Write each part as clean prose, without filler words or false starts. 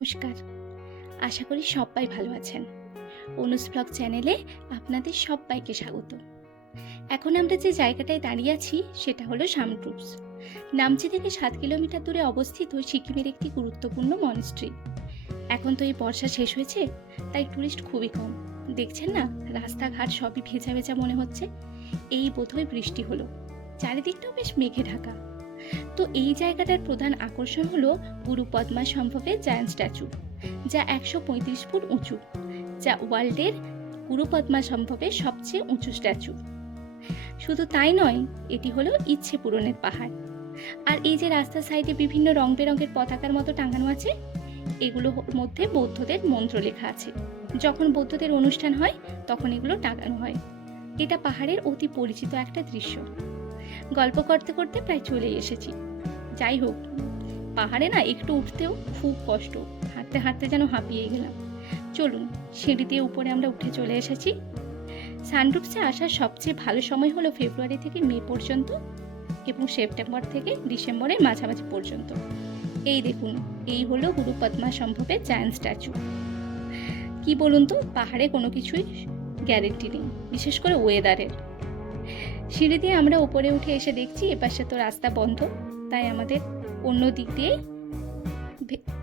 নমস্কার। আশা করি সবাই ভালো আছেন। অনুজ ব্লগ চ্যানেলে আপনাদের সবাইকে স্বাগত। এখন আমরা যে জায়গাটায় দাঁড়িয়ে আছি সেটা হলো সামড্রুপস। নামচি থেকে 7 কিলোমিটার দূরে অবস্থিত সিকিমের একটি গুরুত্বপূর্ণ মনেস্ট্রি। এখন তো এই বর্ষা শেষ হয়েছে, তাই টুরিস্ট খুবই কম। দেখছেন না, রাস্তাঘাট সবই ভেজা ভেজা মনে হচ্ছে। এই বোধহয় বৃষ্টি হলো। চারিদিকটাও বেশ মেঘে ঢাকা। তো এই জায়গাটার প্রধান আকর্ষণ হলো গুরু পদ্মা সম্ভবের জায়ান্ট স্ট্যাচু, যা 135 ফুট উঁচু, যা ওয়ার্ল্ডের গুরু পদ্মা সম্ভবের সবচেয়ে উঁচু স্ট্যাচু। শুধু তাই নয়, এটি হলো ইচ্ছে পূরণের পাহাড়। আর এই যে রাস্তার সাইডে বিভিন্ন রং বেরঙের পতাকার মতো টাঙানো আছে, এগুলোর মধ্যে বৌদ্ধদের মন্ত্র লেখা আছে। যখন বৌদ্ধদের অনুষ্ঠান হয় তখন এগুলো টাঙানো হয়। এটা পাহাড়ের অতি পরিচিত একটা দৃশ্য। গল্প করতে করতে প্রায় চলে এসেছি। যাই হোক, পাহাড়ে না একটু উঠতেও খুব কষ্ট, হাঁটতে হাঁটতে যেন হাঁপিয়ে গেলাম। চলুন, সিঁড়ি দিয়ে উপরে আমরা উঠে চলে এসেছি। সানরুফসে আসার সবচেয়ে ভালো সময় হলো ফেব্রুয়ারি থেকে মে পর্যন্ত এবং সেপ্টেম্বর থেকে ডিসেম্বরের মাঝামাঝি পর্যন্ত। এই দেখুন, এই হলো গুরু পদ্মা সম্ভবের জায়ান্ট স্ট্যাচু। কি বলুন তো, পাহাড়ে কোনো কিছুই গ্যারেন্টি নেই, বিশেষ করে ওয়েদারের। সিঁড়ি দিয়ে আমরা উপরে উঠে এসে দেখছি এপাশে তো রাস্তা বন্ধ, তাই আমাদের অন্য দিক দিয়ে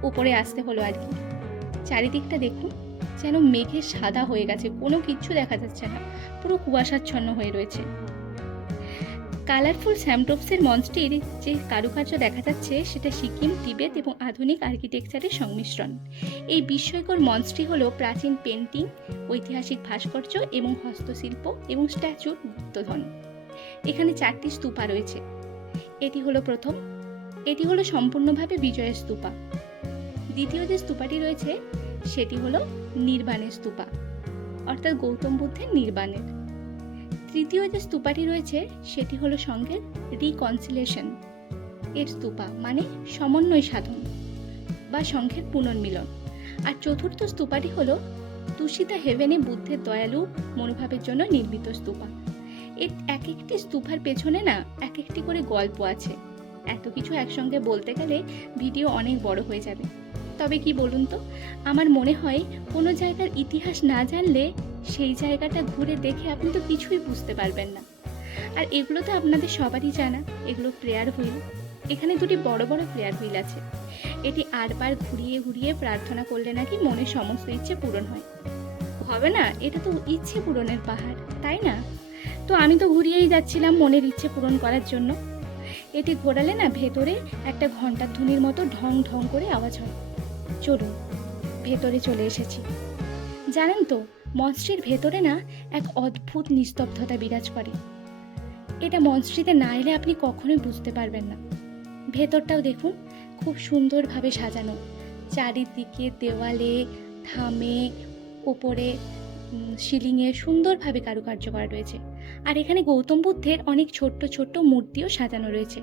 উপরে আসতে হলো আর কি। চারিদিকটা দেখুন, যেন মেঘে সাদা হয়ে গেছে, কোনো কিচ্ছু দেখা যাচ্ছে না, পুরো কুয়াশাচ্ছন্ন হয়ে রয়েছে। কালারফুল সামড্রুপসের মঞ্চটির যে কারুকার্য দেখা যাচ্ছে সেটা সিকিম, তিবেত এবং আধুনিক আর্কিটেকচারের সংমিশ্রণ। এই বিস্ময়কর মঞ্চটি হলো প্রাচীন পেন্টিং, ঐতিহাসিক ভাস্কর্য এবং হস্তশিল্প এবং স্ট্যাচুর গুপ্তধন। এখানে 4টি স্তূপা রয়েছে। এটি হলো প্রথম, এটি হলো সম্পূর্ণভাবে বিজয়ের স্তূপা। দ্বিতীয় যে স্তূপাটি রয়েছে সেটি হলো নির্বাণের স্তূপা, অর্থাৎ গৌতম বুদ্ধের নির্বাণের। তৃতীয় যে স্তূপাটি রয়েছে সেটি হলো সংঘের রিকনসিলেশন এর স্তূপা, মানে সমন্বয় সাধন বা সংঘের পুনর্মিলন। আর চতুর্থ স্তূপাটি হলো তুষিতা হেভেনে বুদ্ধের দয়ালু মনোভাবের জন্য নির্মিত স্তূপা। এর এক একটি স্তূপার পেছনে না এক একটি করে গল্প আছে। এত কিছু একসঙ্গে বলতে গেলে ভিডিও অনেক বড় হয়ে যাবে। তবে কি বলুন তো, আমার মনে হয় কোনো জায়গার ইতিহাস না জানলে সেই জায়গাটা ঘুরে দেখে আপনি তো কিছুই বুঝতে পারবেন না। আর এগুলো তো আপনাদের সবারই জানা, এগুলো প্রেয়ার হুইল। এখানে দুটি বড় বড় প্রেয়ার হুইল আছে। এটি 8 বার ঘুরিয়ে ঘুরিয়ে প্রার্থনা করলে নাকি মনের সমস্ত ইচ্ছে পূরণ হয়। হবে না? এটা তো ইচ্ছে পূরণের পাহাড়, তাই না? তো আমি তো ঘুরিয়েই যাচ্ছিলাম মনের ইচ্ছে পূরণ করার জন্য। এটি ঘোরালে না ভেতরে একটা ঘন্টার ধ্বনির মতো ঢং ঢং করে আওয়াজ হয়। চলুন, ভেতরে চলে এসেছি। জানেন তো, মঞ্চটির ভেতরে না এক অদ্ভুত নিস্তব্ধতা বিরাজ করে। এটা মঞ্চটিতে না এলে আপনি কখনোই বুঝতে পারবেন না। ভেতরটাও দেখুন, খুব সুন্দরভাবে সাজানো। চারিদিকে দেওয়ালে, থামে, ওপরে সিলিংয়ে সুন্দরভাবে কারুকার্য করা রয়েছে। আর এখানে গৌতম বুদ্ধের অনেক ছোট্ট ছোট্ট মূর্তিও সাজানো রয়েছে।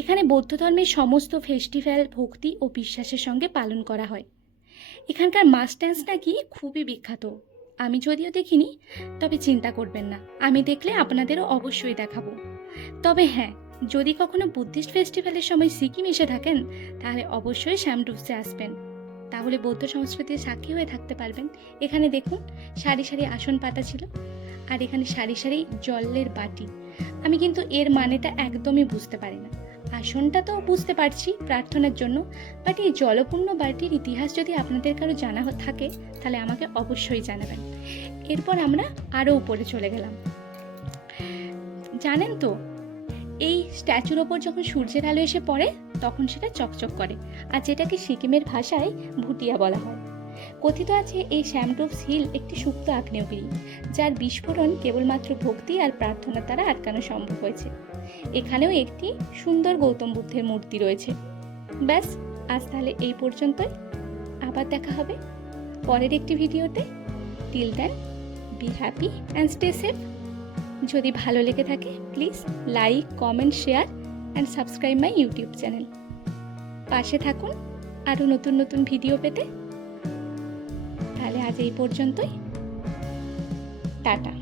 এখানে বৌদ্ধ ধর্মের সমস্ত ফেস্টিভ্যাল ভক্তি ও বিশ্বাসের সঙ্গে পালন করা হয়। এখানকার মাস ড্যান্স নাকি খুবই বিখ্যাত। আমি যদিও দেখিনি, তবে চিন্তা করবেন না, আমি দেখলে আপনাদেরও অবশ্যই দেখাবো। তবে হ্যাঁ, যদি কখনো বুদ্ধিস্ট ফেস্টিভ্যালের সময় সিকিম এসে থাকেন তাহলে অবশ্যই সামড্রুপসে আসবেন, তাহলে বৌদ্ধ সংস্কৃতির সাক্ষী হয়ে থাকতে পারবেন। এখানে দেখুন, সারি সারি আসন পাতা ছিল, আর এখানে সারি সারি জলের বাটি। আমি কিন্তু এর মানেটা একদমই বুঝতে পারি না। আসনটা তো বুঝতে পারছি প্রার্থনার জন্য, বাট এই জলপূর্ণ বাটির ইতিহাস যদি আপনাদের কারো জানা থাকে তাহলে আমাকে অবশ্যই জানাবেন। এরপর আমরা আরও উপরে চলে গেলাম। জানেন তো, এই স্ট্যাচুর ওপর যখন সূর্যের আলো এসে পড়ে তখন সেটা চকচক করে, আর যেটাকে সিকিমের ভাষায় ভুটিয়া বলা হয়। কথিত আছে এই সামড্রুপস হিল একটি সুপ্ত আগ্নেয়গিরি, যার বিস্ফোরণ কেবলমাত্র ভক্তি আর প্রার্থনার দ্বারা আটকানো সম্ভব হয়েছে। এখানেও একটি সুন্দর গৌতম বুদ্ধের মূর্তি রয়েছে। ব্যাস, আজ তাহলে এই পর্যন্তই। আবার দেখা হবে পরের একটি ভিডিওতে। Till then, be happy and stay safe. যদি ভালো লেগে থাকে please like, comment, share and subscribe my YouTube channel. পাশে থাকুন আরও নতুন নতুন ভিডিও পেতে। তাহলে আজ এই পর্যন্তই। টাটা।